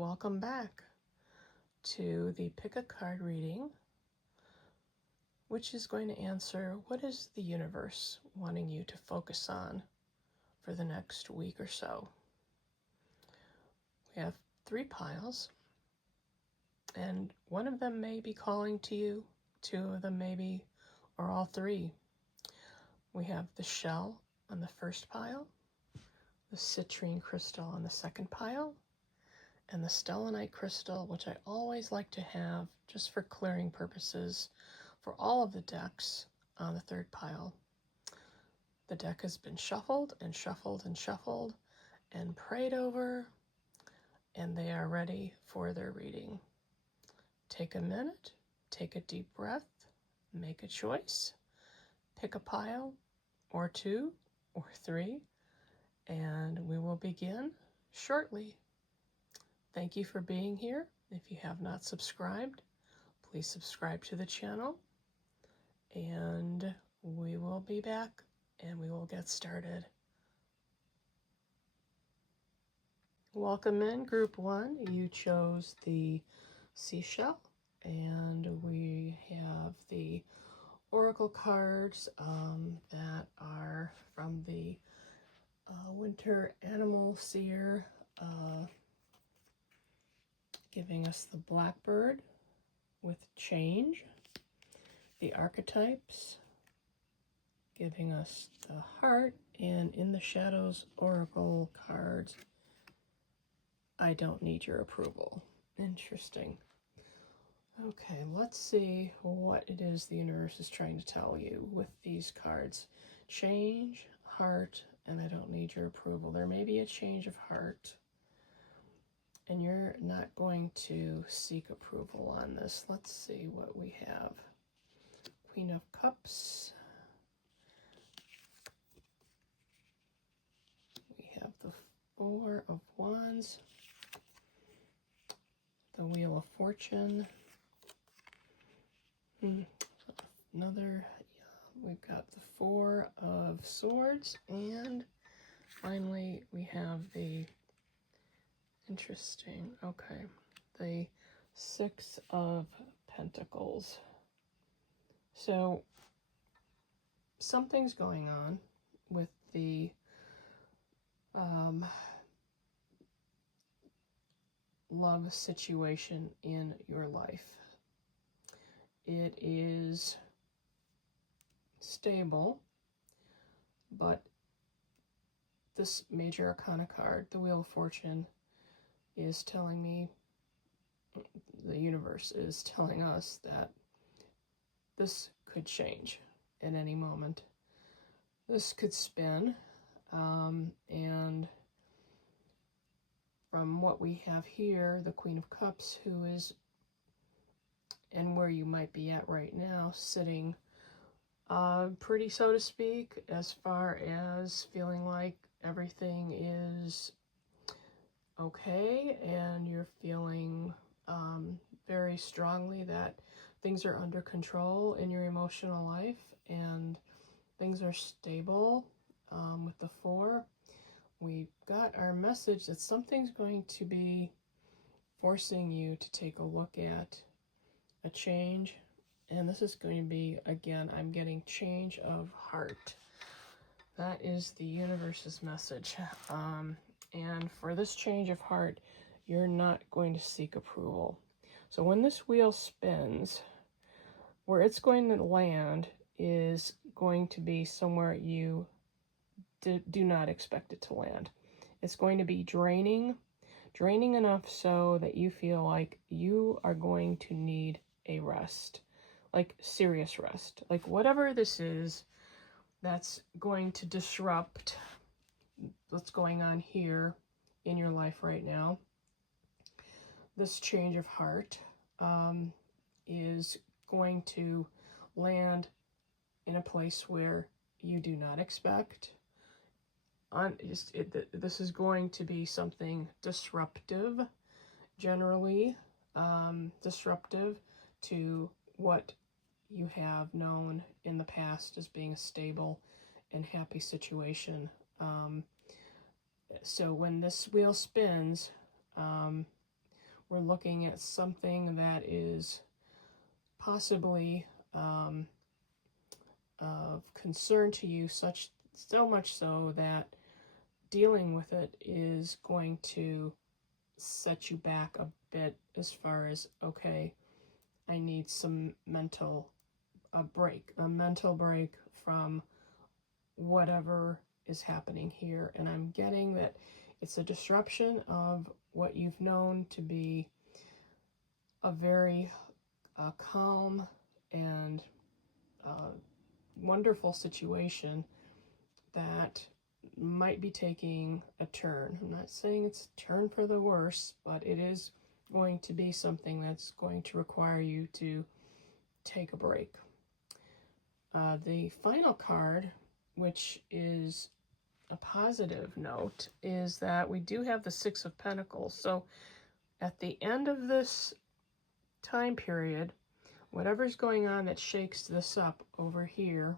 welcome back to the Pick a Card reading, which is going to answer what is the universe wanting you to focus on for the next week or so. We have 3 piles, and one of them may be calling to you, 2 of them maybe, or all 3. We have the shell on the first pile, the citrine crystal on the second pile, and the stellanite crystal, which I always like to have just for clearing purposes for all of the decks, on the third pile. The deck has been shuffled and shuffled and shuffled and prayed over, and they are ready for their reading. Take a minute, take a deep breath, make a choice, pick a pile or 2 or 3, and we will begin shortly. Thank you for being here. If you have not subscribed, please subscribe to the channel, and we will be back and we will get started. Welcome in Group 1. You chose the seashell, and we have the oracle cards that are from the Winter Animal Seer, giving us the blackbird with change, the archetypes, giving us the heart, and in the shadows oracle cards, I don't need your approval. Interesting. Okay, let's see what it is the universe is trying to tell you with these cards. Change, heart, and I don't need your approval. There may be a change of heart, and you're not going to seek approval on this. Let's see what we have. Queen of Cups. We have the 4 of Wands. The Wheel of Fortune. Another, we've got the 4 of Swords, and finally we have the interesting, okay, the 6 of Pentacles. So something's going on with the love situation in your life. It is stable, but this major arcana card, the Wheel of Fortune, is telling me, the universe is telling us that this could change at any moment. This could spin, and from what we have here, the Queen of Cups, who is, and where you might be at right now, sitting pretty, so to speak, as far as feeling like everything is okay, and you're feeling very strongly that things are under control in your emotional life and things are stable. With the 4, we've got our message that something's going to be forcing you to take a look at a change, and this is going to be, again, I'm getting change of heart. That is the universe's message. And for this change of heart, you're not going to seek approval. So when this wheel spins, where it's going to land is going to be somewhere you do not expect it to land. It's going to be draining enough so that you feel like you are going to need a rest, like serious rest. Like whatever this is that's going to disrupt what's going on here in your life right now. This change of heart is going to land in a place where you do not expect. This is going to be something disruptive, generally, disruptive to what you have known in the past as being a stable and happy situation. So when this wheel spins, we're looking at something that is possibly of concern to you, so much so that dealing with it is going to set you back a bit as far as, okay, I need some mental a mental break from whatever is happening here. And I'm getting that it's a disruption of what you've known to be a very calm and wonderful situation that might be taking a turn. I'm not saying it's a turn for the worse, but it is going to be something that's going to require you to take a break. The final card, which is a positive note, is that we do have the Six of Pentacles. So at the end of this time period, whatever's going on that shakes this up over here,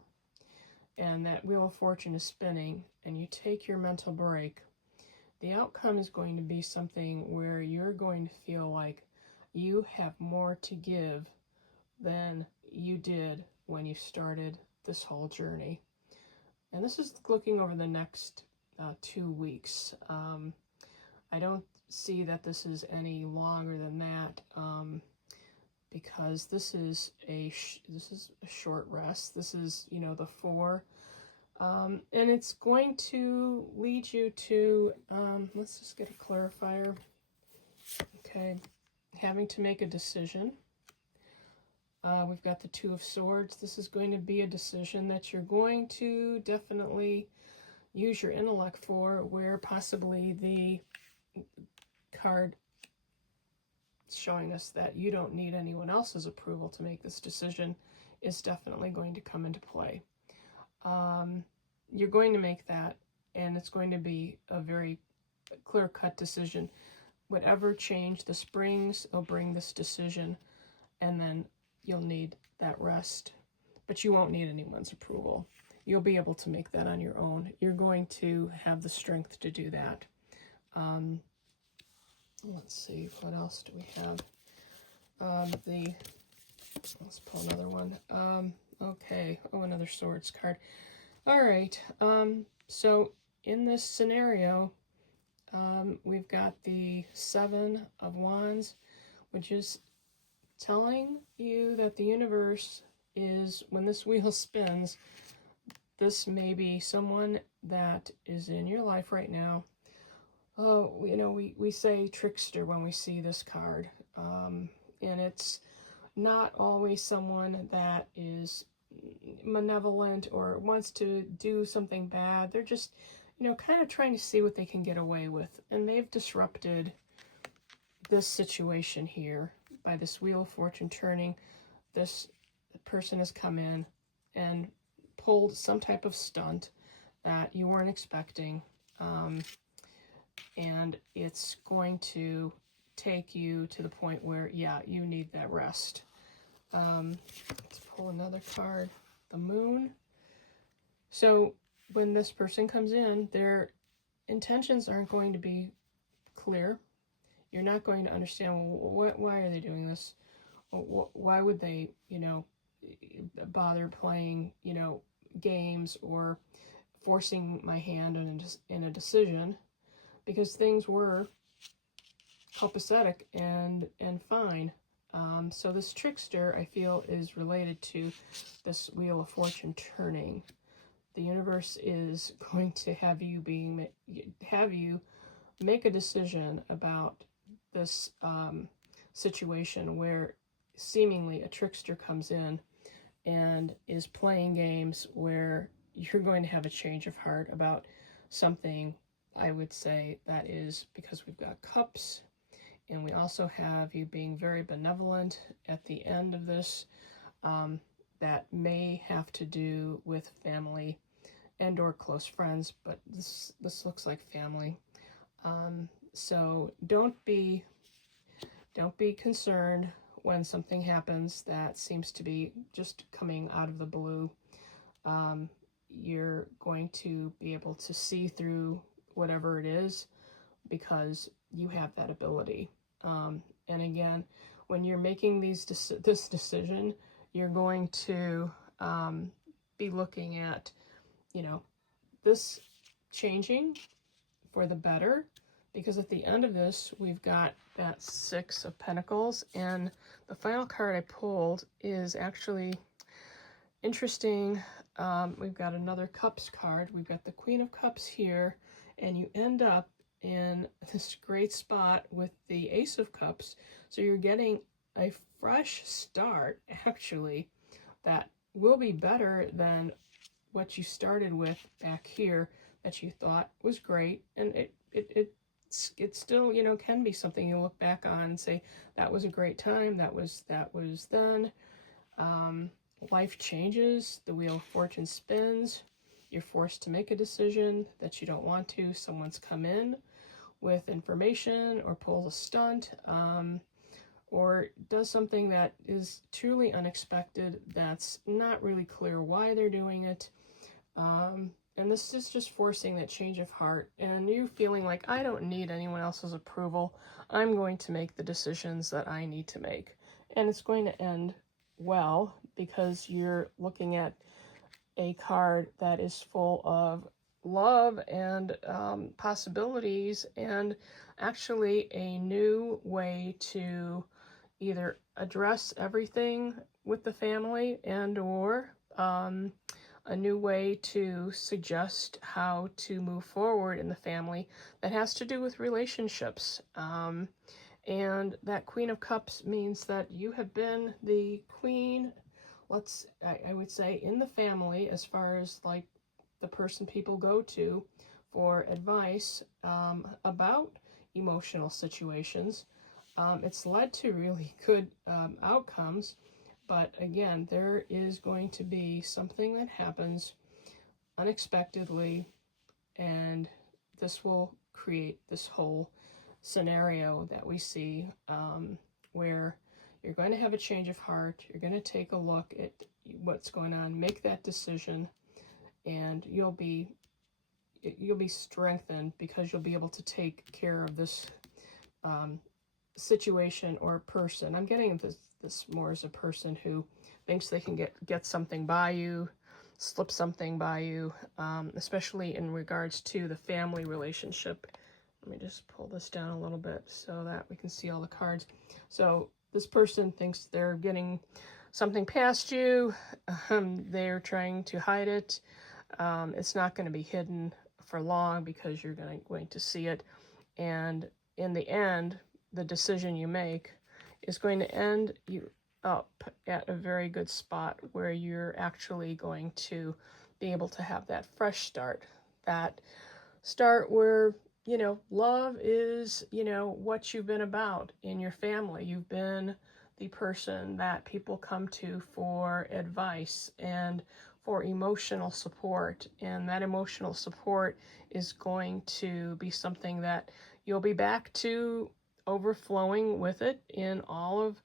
and that Wheel of Fortune is spinning, and you take your mental break, the outcome is going to be something where you're going to feel like you have more to give than you did when you started this whole journey. And this is looking over the next 2 weeks. I don't see that this is any longer than that, because this is a short rest. This is, the 4, and it's going to lead you to let's just get a clarifier. Okay, having to make a decision. We've got the Two of Swords. This is going to be a decision that you're going to definitely use your intellect for, where possibly the card showing us that you don't need anyone else's approval to make this decision is definitely going to come into play. You're going to make that, and it's going to be a very clear-cut decision. Whatever change this brings, it'll bring this decision, and then you'll need that rest, but you won't need anyone's approval. You'll be able to make that on your own. You're going to have the strength to do that. Let's see, what else do we have? Let's pull another one. Okay, another Swords card. All right, so in this scenario, we've got the Seven of Wands, which is telling you that the universe is, when this wheel spins, this may be someone that is in your life right now. Oh, we say trickster when we see this card, and it's not always someone that is malevolent or wants to do something bad. They're just, kind of trying to see what they can get away with, and they've disrupted this situation here by this Wheel of Fortune turning. This person has come in and pulled some type of stunt that you weren't expecting, and it's going to take you to the point where, you need that rest. Let's pull another card, the Moon. So when this person comes in, their intentions aren't going to be clear. You're not going to understand, why are they doing this? Why would they, bother playing, games or forcing my hand in a decision? Because things were copacetic and fine. So this trickster, I feel, is related to this Wheel of Fortune turning. The universe is going to have you make a decision about this situation where seemingly a trickster comes in and is playing games where you're going to have a change of heart about something. I would say that is because we've got Cups, and we also have you being very benevolent at the end of this. That may have to do with family and or close friends, but this looks like family. So don't be concerned when something happens that seems to be just coming out of the blue. You're going to be able to see through whatever it is because you have that ability. And And again, when you're making this decision, you're going to be looking at, you know, this changing for the better, because at the end of this, we've got that Six of Pentacles, and the final card I pulled is actually interesting. We've got another Cups card. We've got the Queen of Cups here, and you end up in this great spot with the Ace of Cups. So you're getting a fresh start, actually, that will be better than what you started with back here that you thought was great. And it still, you know, can be something you look back on and say, that was a great time, that was then. Life changes, the Wheel of Fortune spins, you're forced to make a decision that you don't want to, someone's come in with information or pulls a stunt, or does something that is truly unexpected, that's not really clear why they're doing it. And this is just forcing that change of heart, and you feeling like, I don't need anyone else's approval. I'm going to make the decisions that I need to make. And it's going to end well, because you're looking at a card that is full of love and possibilities, and actually a new way to either address everything with the family, and or a new way to suggest how to move forward in the family that has to do with relationships. And that Queen of Cups means that you have been the queen, I would say, in the family, as far as like the person people go to for advice about emotional situations. It's led to really good outcomes, but again, there is going to be something that happens unexpectedly, and this will create this whole scenario that we see, where you're going to have a change of heart, you're going to take a look at what's going on, make that decision, and you'll be strengthened, because you'll be able to take care of this situation or person. I'm getting this more as a person who thinks they can get something by you, slip something by you, especially in regards to the family relationship. Let me just pull this down a little bit so that we can see all the cards. So this person thinks they're getting something past you. They're trying to hide it. It's not going to be hidden for long, because you're going to see it. And in the end, the decision you make is going to end you up at a very good spot, where you're actually going to be able to have that fresh start. That start where, you know, love is, you know, what you've been about in your family. You've been the person that people come to for advice and for emotional support. And that emotional support is going to be something that you'll be back to overflowing with it in all of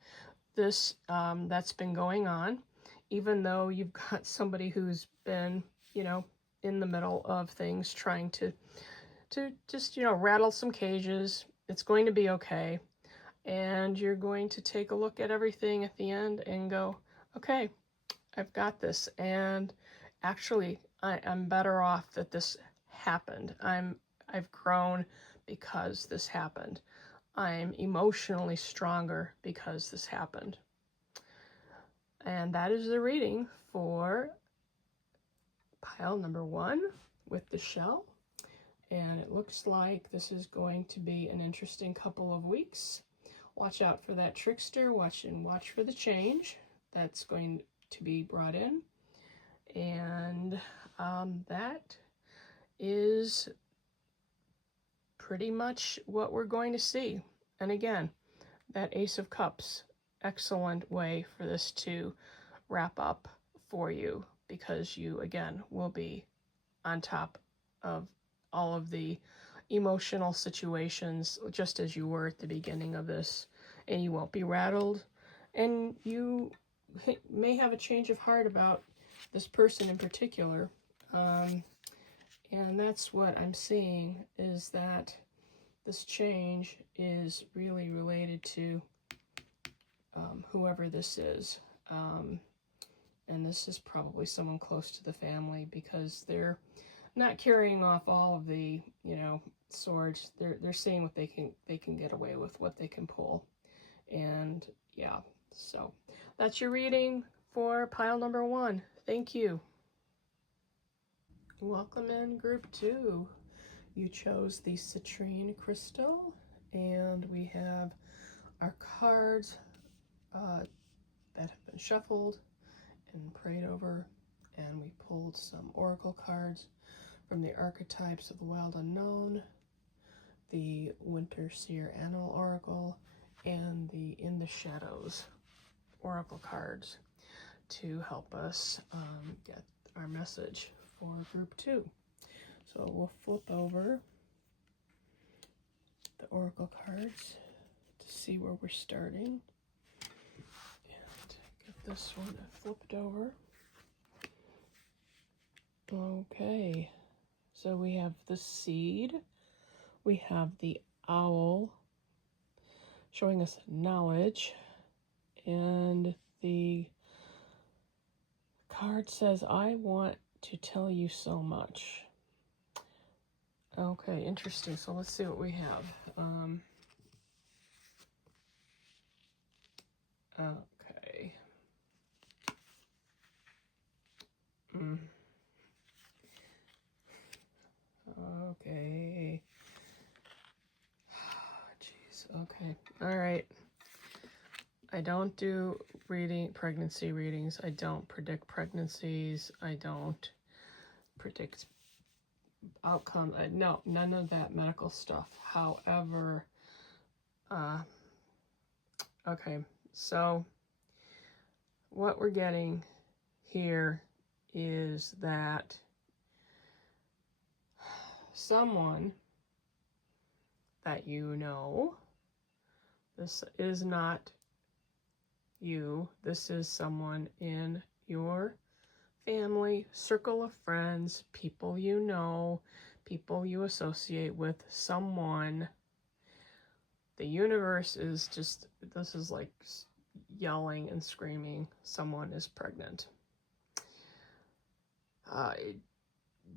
this that's been going on, even though you've got somebody who's been, you know, in the middle of things, trying to just, you know, rattle some cages. It's going to be okay. And you're going to take a look at everything at the end and go, okay, I've got this. And actually, I'm better off that this happened. I've grown because this happened. I'm emotionally stronger because this happened. And that is the reading for pile number 1 with the shell. And it looks like this is going to be an interesting couple of weeks. Watch out for that trickster. Watch for the change that's going to be brought in. And that is pretty much what we're going to see. And again, that Ace of Cups, excellent way for this to wrap up for you, because you, again, will be on top of all of the emotional situations, just as you were at the beginning of this, and you won't be rattled, and you may have a change of heart about this person in particular. And that's what I'm seeing, is that this change is really related to whoever this is. And this is probably someone close to the family, because they're not carrying off all of the, swords. They're seeing what they can get away with, what they can pull. And yeah, so that's your reading for pile number 1. Thank you. Welcome in group 2. You chose the citrine crystal, and we have our cards that have been shuffled and prayed over, and we pulled some oracle cards from the archetypes of the wild unknown, the winter seer animal oracle, and the in the shadows oracle cards to help us get our message for group 2. So we'll flip over the oracle cards to see where we're starting, and get this one flipped over. Okay, so we have the seed, we have the owl showing us knowledge, and the card says, I want to tell you so much. Okay, interesting. So let's see what we have. Okay. Okay. Jeez. Okay. All right. I don't do pregnancy readings. I don't predict pregnancies. I don't predict outcome. No, none of that medical stuff. However, okay, so what we're getting here is that someone that this is not you, this is someone in your family, circle of friends, people you know, people you associate with, someone. The universe is just, this is like yelling and screaming, someone is pregnant. I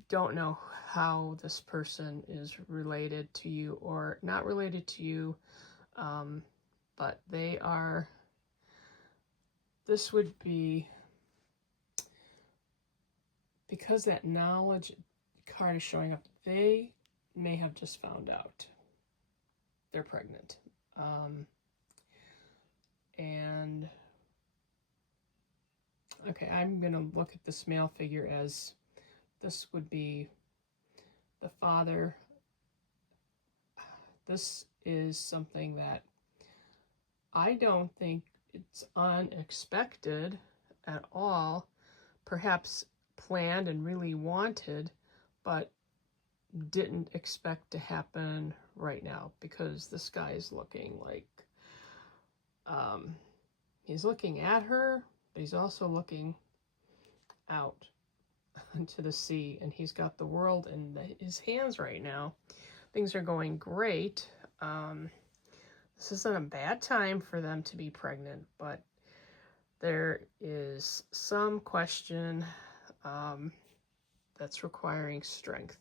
don't know how this person is related to you or not related to you, but they are, this would be, because that knowledge card is showing up, they may have just found out they're pregnant. And okay, I'm going to look at this male figure as this would be the father. This is something that I don't think it's unexpected at all, perhaps planned and really wanted, but didn't expect to happen right now, because this guy is looking like he's looking at her, but he's also looking out into the sea, and he's got the world in his hands right now. Things are going great. This isn't a bad time for them to be pregnant, but there is some question that's requiring strength.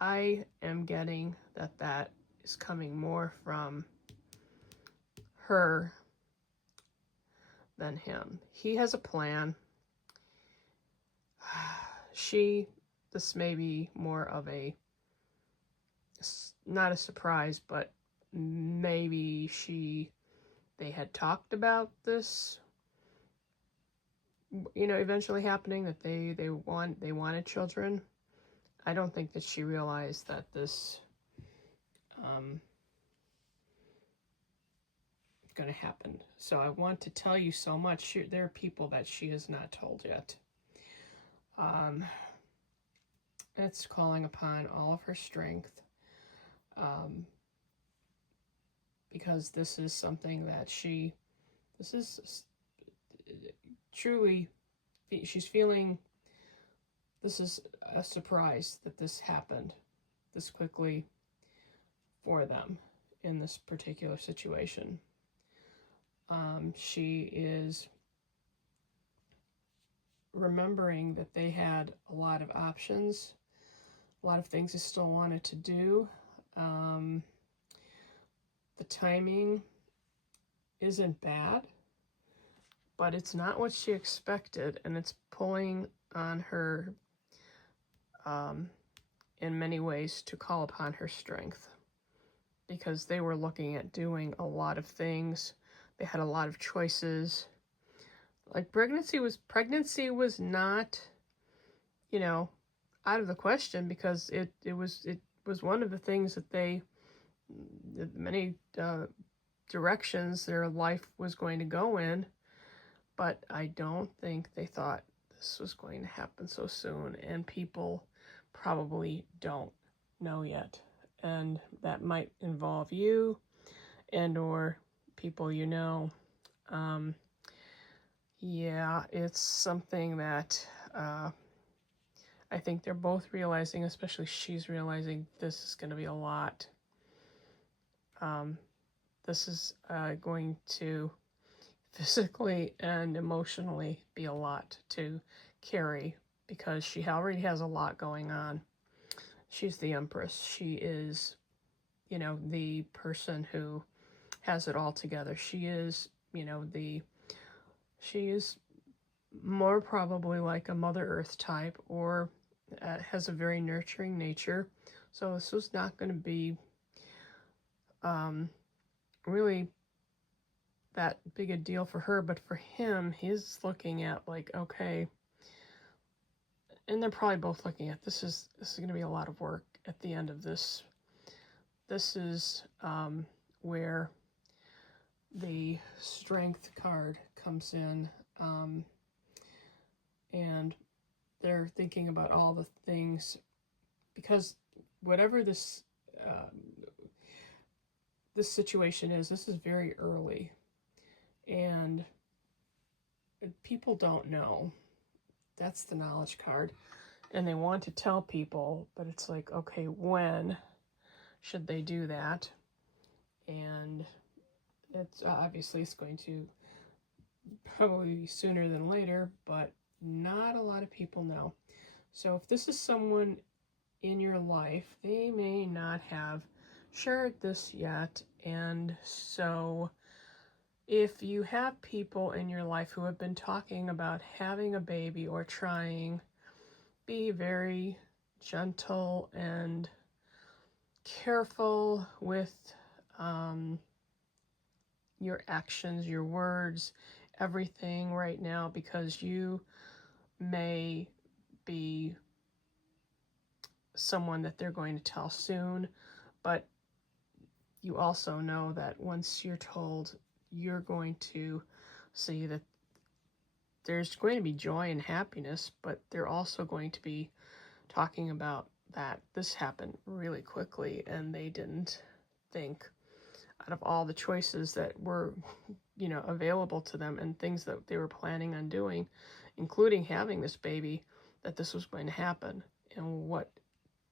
I am getting that is coming more from her than him. He has a plan. This may be more of not a surprise, but maybe they had talked about this, eventually happening, that they wanted children. I don't think that she realized that this going to happen. So I want to tell you so much. There are people that she has not told yet. It's calling upon all of her strength, because this is something that this is truly, she's feeling, this is a surprise that this happened this quickly for them in this particular situation. She is remembering that they had a lot of options, a lot of things they still wanted to do. The timing isn't bad, but it's not what she expected, and it's pulling on her in many ways to call upon her strength, because they were looking at doing a lot of things. They had a lot of choices. Like pregnancy was not, you know, out of the question, because it was one of the things that they, many directions their life was going to go in, but I don't think they thought this was going to happen so soon, and people probably don't know yet, and that might involve you and or people you know. Yeah, it's something that I think they're both realizing, especially she's realizing this is going to be a lot. This is going to physically and emotionally be a lot to carry, because she already has a lot going on. She's the Empress. She is, you know, the person who has it all together. She is, you know, she is more probably like a Mother Earth type, or has a very nurturing nature. So this was not going to be really that big a deal for her, but for him, he's looking at like, okay, and they're probably both looking at this is going to be a lot of work at the end of this. This is where the Strength card comes in, and they're thinking about all the things, because whatever this this situation is, this is very early, and people don't know. That's the knowledge card, and they want to tell people, but it's like, okay, when should they do that? And it's obviously it's going to probably be sooner than later, but not a lot of people know. So if this is someone in your life, they may not have shared this yet, and so if you have people in your life who have been talking about having a baby or trying, be very gentle and careful with your actions, your words, everything right now, because you may be someone that they're going to tell soon, but you also know that once you're told, you're going to see that there's going to be joy and happiness, but they're also going to be talking about that this happened really quickly, and they didn't think, out of all the choices that were, you know, available to them and things that they were planning on doing, including having this baby, that this was going to happen, and what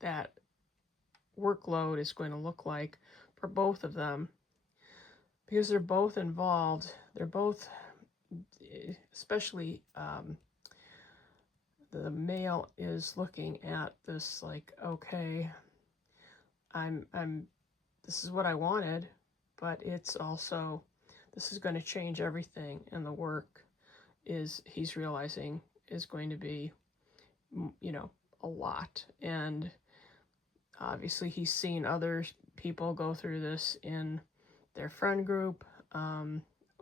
that workload is going to look like for both of them, because they're both involved. They're both, especially the male is looking at this like, okay, I'm this is what I wanted, but it's also, this is going to change everything, and the work is, he's realizing, is going to be, you know, a lot. And obviously he's seen other people go through this in their friend group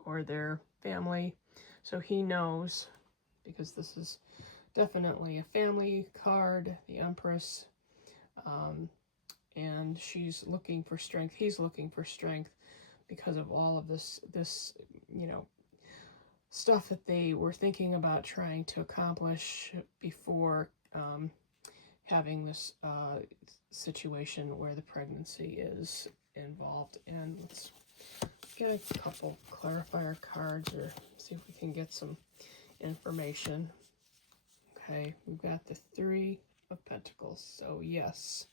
or their family, so he knows, because this is definitely a family card, the Empress, and she's looking for strength. He's looking for strength because of all of this, you know, stuff that they were thinking about trying to accomplish before having this situation where the pregnancy is involved. And let's get a couple clarifier cards, or see if we can get some information. Okay, we've got the Three of Pentacles, so yes.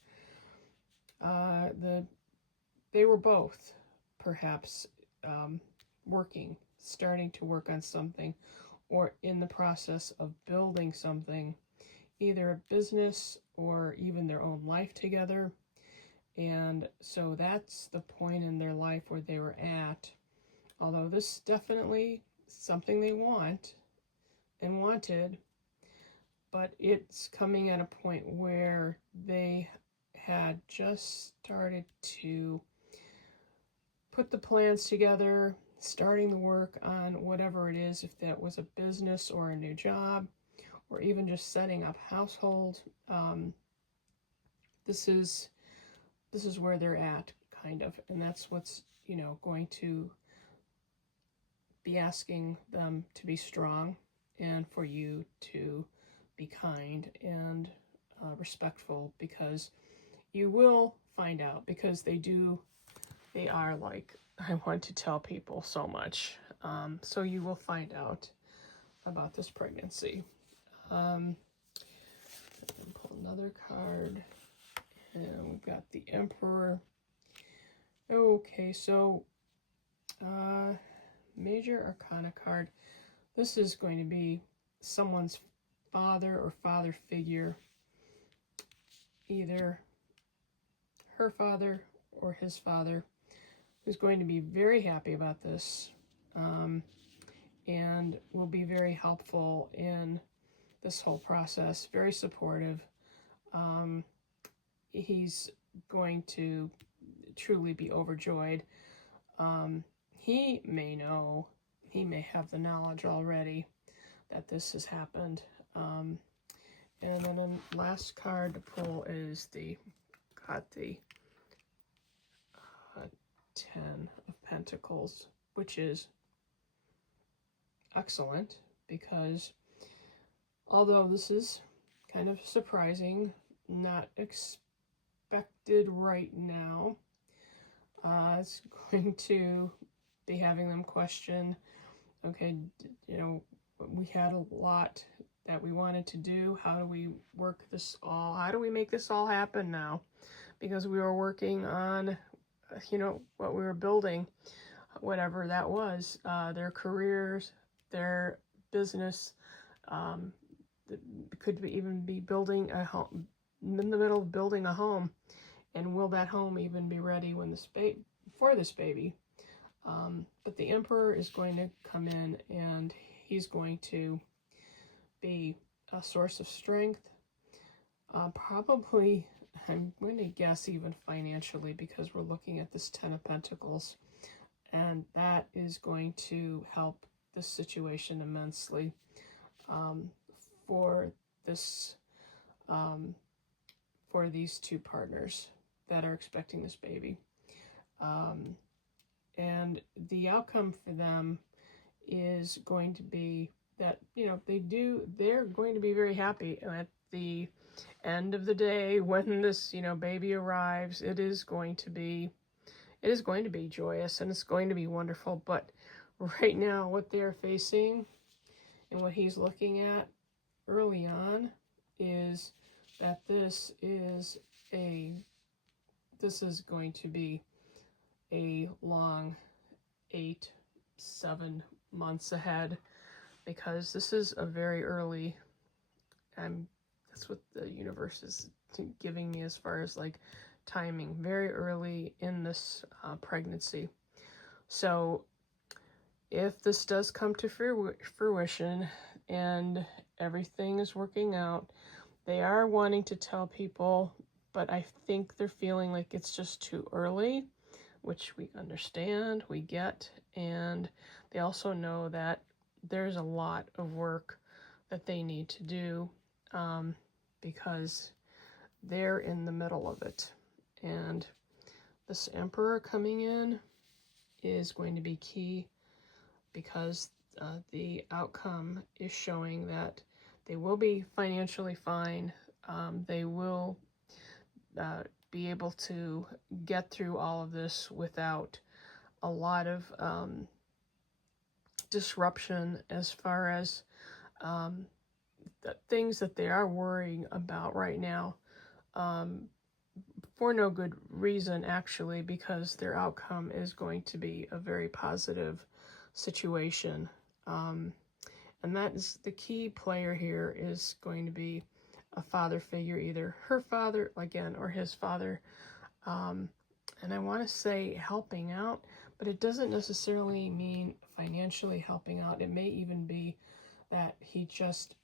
They were both perhaps working starting to work on something or in the process of building something, either a business or even their own life together. And so that's the point in their life where they were at. Although this is definitely something they want and wanted, but it's coming at a point where they had just started to put the plans together, starting the work on whatever it is, if that was a business or a new job, or even just setting up household. This is where they're at, kind of, and that's what's going to be asking them to be strong, and for you to be kind and respectful, because you will find out, because they are like, I want to tell people so much. So you will find out about this pregnancy. Pull another card, and we've got the Emperor. Okay, so Major Arcana card. This is going to be someone's father or father figure, either her father or his father, who's going to be very happy about this, and will be very helpful in this whole process, very supportive. He's going to truly be overjoyed. He may have the knowledge already that this has happened. And then the last card to pull is the 10 of Pentacles, which is excellent, because although this is kind of surprising, not expected right now, it's going to be having them question, okay, we had a lot that we wanted to do. How do we make this all happen now? Because we were working on, what we were building, whatever that was, their careers, their business, could even be building a home, in the middle of building a home, and will that home even be ready when for this baby? But the Emperor is going to come in, and he's going to be a source of strength, probably, I'm going to guess, even financially, because we're looking at this 10 of Pentacles, and that is going to help this situation immensely, for this, for these two partners that are expecting this baby. And the outcome for them is going to be that, they're going to be very happy at the end of the day when this, baby arrives. It is going to be joyous, and it's going to be wonderful. But right now, what they're facing and what he's looking at early on is that this is going to be a long 8-7 months ahead, because this is a very early, that's what the universe is giving me as far as like timing, very early in this pregnancy. So if this does come to fruition and everything is working out, they are wanting to tell people, but I think they're feeling like it's just too early, which we understand, we get, and they also know that there's a lot of work that they need to do, because they're in the middle of it. And this Emperor coming in is going to be key, because the outcome is showing that they will be financially fine. They will be able to get through all of this without a lot of disruption, as far as the things that they are worrying about right now, for no good reason, actually, because their outcome is going to be a very positive situation. And that is the key player here is going to be a father figure, either her father, again, or his father. And I want to say helping out, but it doesn't necessarily mean financially helping out. It may even be that he just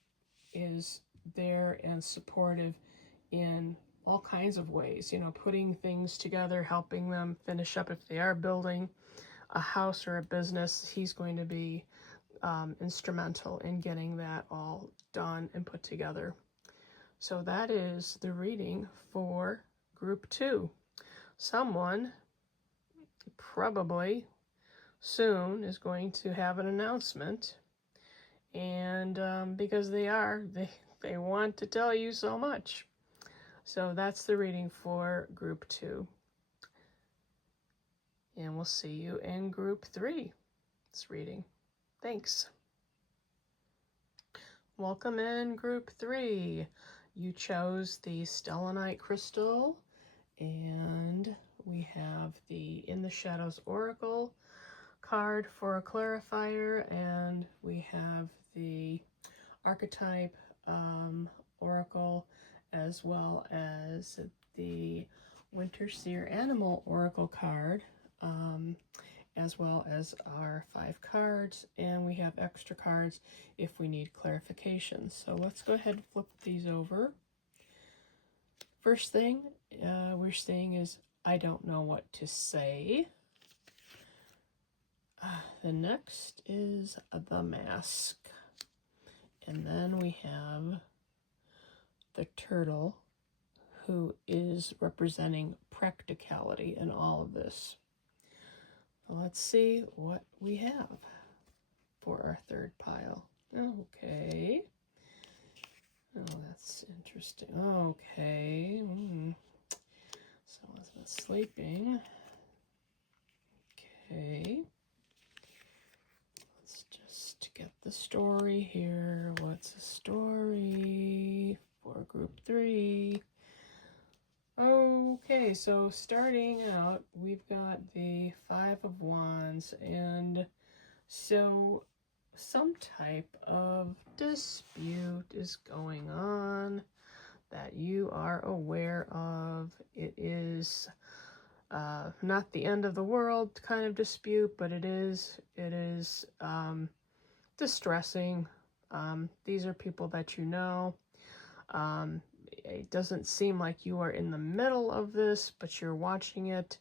is there and supportive in all kinds of ways, you know, putting things together, helping them finish up if they are building a house or a business. He's going to be instrumental in getting that all done and put together. So that is the reading for Group 2. Someone probably soon is going to have an announcement, and because they want to tell you so much. So that's the reading for Group 2. And we'll see you in Group 3. It's reading. Thanks. Welcome in Group 3. You chose the Stellanite crystal, and we have the In the Shadows Oracle card for a clarifier, and we have the Archetype Oracle, as well as the Winter Seer Animal Oracle card, as well as our 5 cards, and we have extra cards if we need clarification. So let's go ahead and flip these over. First thing we're seeing is, I don't know what to say. The next is the Mask. And then we have the Turtle, who is representing practicality in all of this. Let's see what we have for our third pile. Okay. Oh, that's interesting. Okay. So it's sleeping. Okay. Let's just get the story here. What's the story for Group 3? Okay, so starting out, we've got the 5 of Wands, and so some type of dispute is going on that you are aware of. It is not the end of the world kind of dispute, but it is distressing. These are people that you know. It doesn't seem like you are in the middle of this, but you're watching it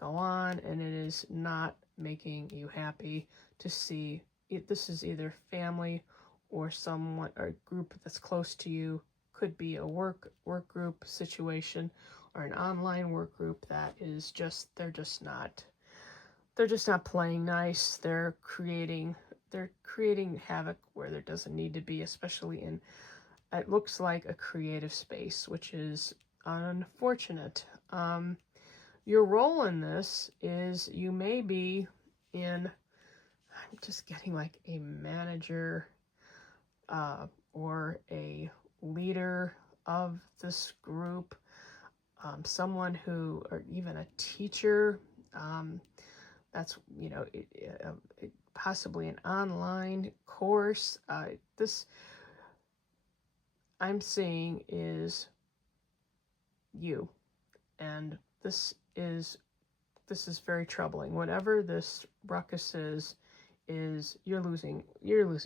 go on, and it is not making you happy to see it. This is either family or someone or a group that's close to you. Could be a work group situation or an online work group that is just, they're just not playing nice. They're creating havoc where there doesn't need to be, especially in, it looks like, a creative space, which is unfortunate. Your role in this is you may be in, I'm just getting like a manager or a leader of this group, someone who, or even a teacher, that's, you know, possibly an online course. This I'm seeing is you, and this is very troubling. Whatever this ruckus is you're losing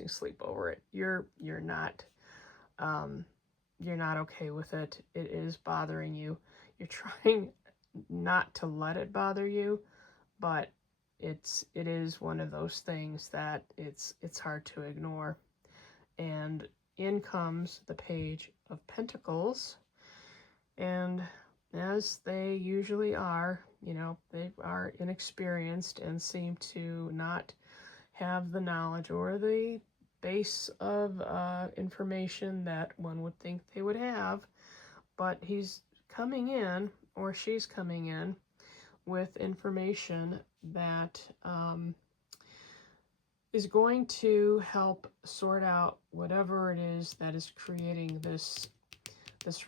sleep over it. You're not okay with it. It is bothering you. You're trying not to let it bother you, but it is one of those things that it's hard to ignore. And in comes the Page of Pentacles, and as they usually are, you know, they are inexperienced and seem to not have the knowledge or the base of information that one would think they would have, but he's coming in, or she's coming in, with information that is going to help sort out whatever it is that is creating this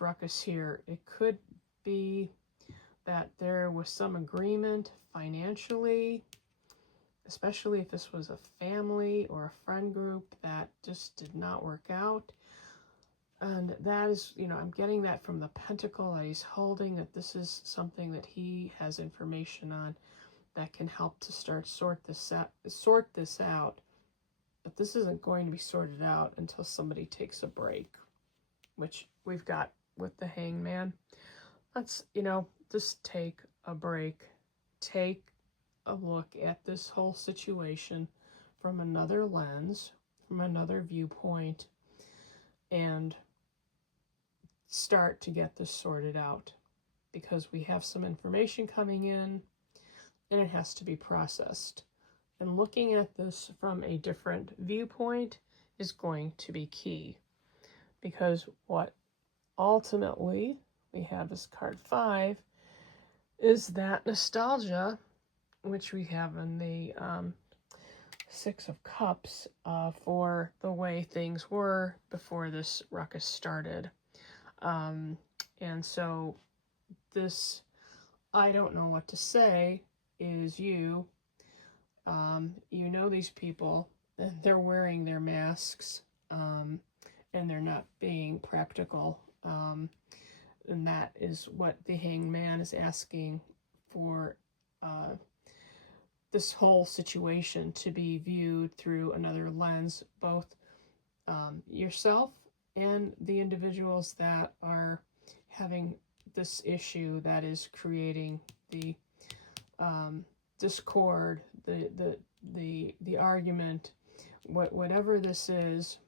ruckus here. It could be that there was some agreement financially especially if this was a family or a friend group that just did not work out. And that is, I'm getting that from the pentacle that he's holding, that this is something that he has information on that can help to start sort this out. But this isn't going to be sorted out until somebody takes a break, which we've got with the Hangman. Let's, just take a break. Take a look at this whole situation from another lens, from another viewpoint, and start to get this sorted out, because we have some information coming in and it has to be processed. And looking at this from a different viewpoint is going to be key, because what ultimately we have as card 5 is that nostalgia, which we have in the 6 of Cups, for the way things were before this ruckus started. And so this, I don't know what to say, is you know these people, they're wearing their masks, and they're not being practical. And that is what the Hangman is asking for, this whole situation to be viewed through another lens, both yourself and the individuals that are having this issue that is creating the discord, the argument, whatever this is.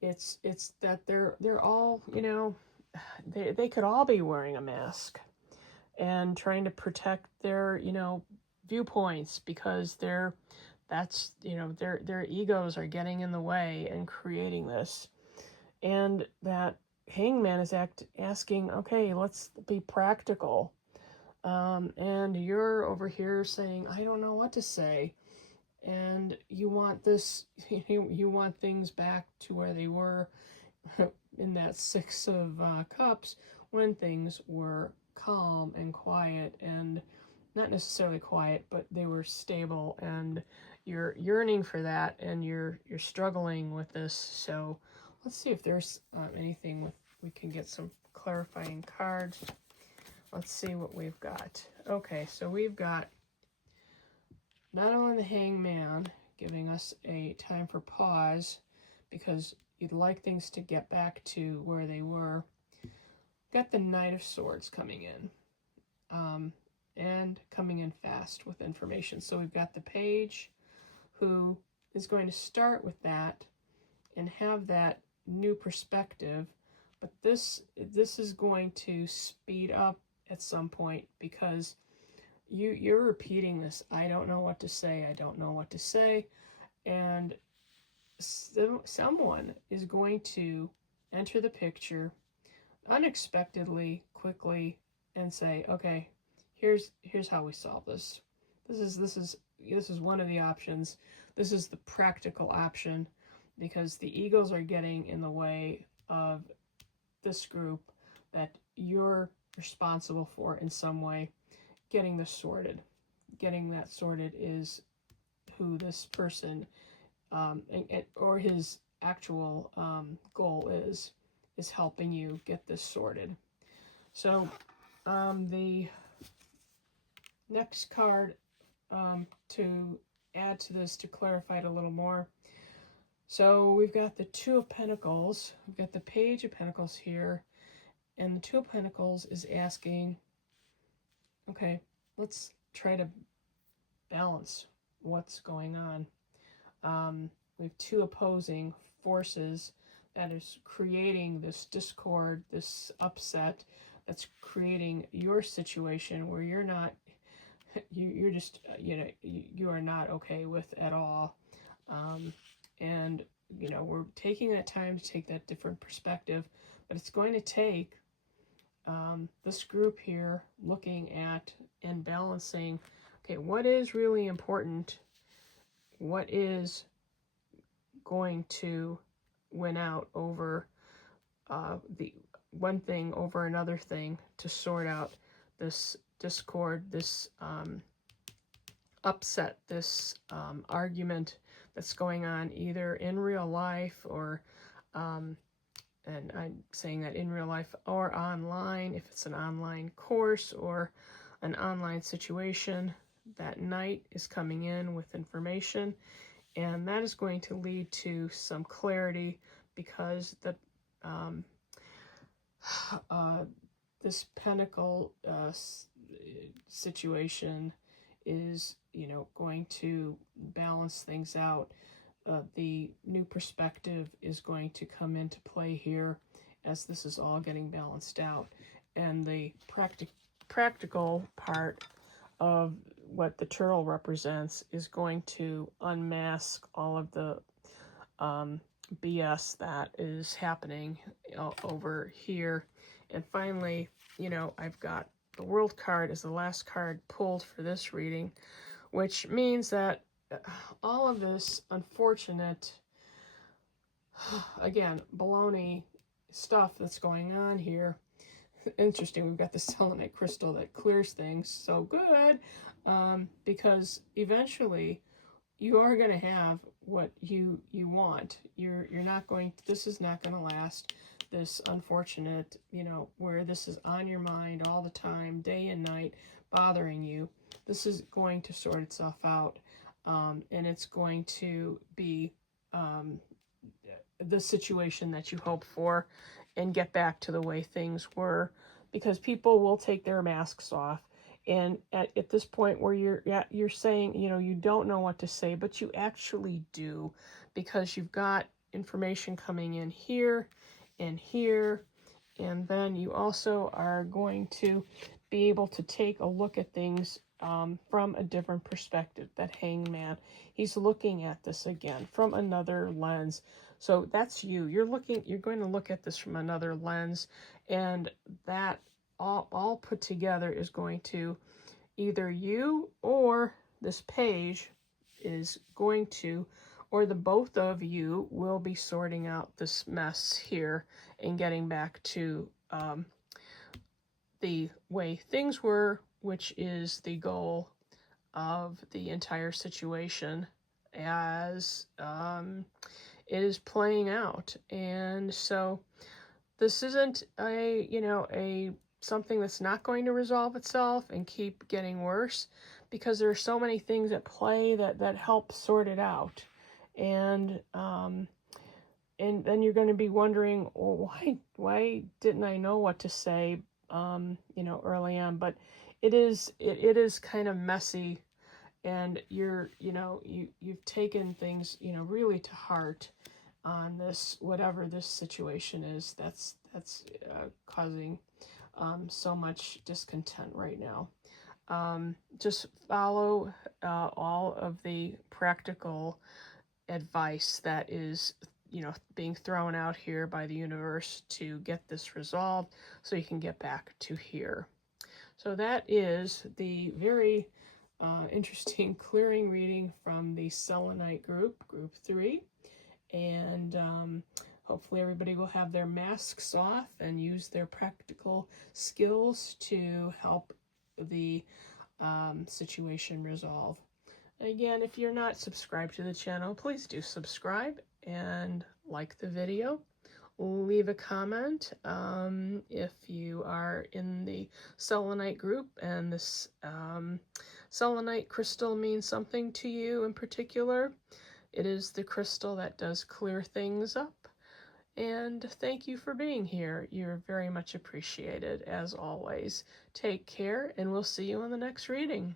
It's that they're all, they could all be wearing a mask and trying to protect their, viewpoints, because their egos are getting in the way and creating this. And that Hangman is asking, okay, let's be practical. And you're over here saying, I don't know what to say. And you want this, you want things back to where they were in that 6 of Cups, when things were calm and quiet, and not necessarily quiet, but they were stable, and you're yearning for that, and you're struggling with this. So let's see if there's anything we can get some clarifying cards. Let's see what we've got. Okay, so we've got not only the Hangman giving us a time for pause, because you'd like things to get back to where they were. Got the Knight of Swords coming in, and coming in fast with information. So we've got the Page, who is going to start with that and have that new perspective, but this is going to speed up at some point, because you're repeating this, I don't know what to say, I don't know what to say, and someone is going to enter the picture unexpectedly, quickly, and say, okay, here's how we solve this. This is one of the options. This is the practical option, because the egos are getting in the way of this group that you're responsible for in some way. Getting this sorted. Getting that sorted is who this person or his actual goal is helping you get this sorted. So the next card to add to this, to clarify it a little more. So we've got the Two of Pentacles, we've got the Page of Pentacles here, and the Two of Pentacles is asking, okay, let's try to balance what's going on. We have two opposing forces that is creating this discord, this upset, that's creating your situation where you're not, you're just, you are not okay with at all. And, we're taking that time to take that different perspective, but it's going to take this group here looking at and balancing, okay, what is really important? What is going to win out over the one thing over another thing, to sort out this discord, this upset, this argument that's going on either in real life or, and I'm saying that in real life or online, if it's an online course or an online situation. That knight is coming in with information, and that is going to lead to some clarity, because the this pentacle situation is, going to balance things out. The new perspective is going to come into play here as this is all getting balanced out. And the practical part of what the turtle represents is going to unmask all of the BS that is happening over here. And finally, I've got the World card as the last card pulled for this reading, which means that all of this unfortunate, again, baloney stuff that's going on here. Interesting, we've got the selenite crystal that clears things so good, because eventually you are going to have what you want. You're not going to, this is not going to last. This unfortunate, where this is on your mind all the time, day and night, bothering you. This is going to sort itself out, and it's going to be the situation that you hope for, and get back to the way things were, because people will take their masks off. And at this point where you're saying, you don't know what to say, but you actually do, because you've got information coming in here and here, and then you also are going to be able to take a look at things from a different perspective. That hangman, he's looking at this again from another lens. So that's you. You're going to look at this from another lens, and that all put together is going to, either you or this page is going to, or the both of you will be sorting out this mess here and getting back to the way things were, which is the goal of the entire situation as it is playing out. And so this isn't a something that's not going to resolve itself and keep getting worse, because there are so many things at play that help sort it out. And then you're going to be wondering, well, why didn't I know what to say early on? But it is kind of messy, and you've taken things really to heart on this, whatever this situation is that's causing so much discontent right now. Just follow all of the practical advice that is being thrown out here by the universe to get this resolved, so you can get back to here. So that is the very interesting clearing reading from the selenite group 3. And hopefully everybody will have their masks off and use their practical skills to help the situation resolve. Again, if you're not subscribed to the channel, please do subscribe and like the video. Leave a comment if you are in the selenite group and this selenite crystal means something to you in particular. It is the crystal that does clear things up. And thank you for being here. You're very much appreciated, as always. Take care, and we'll see you on the next reading.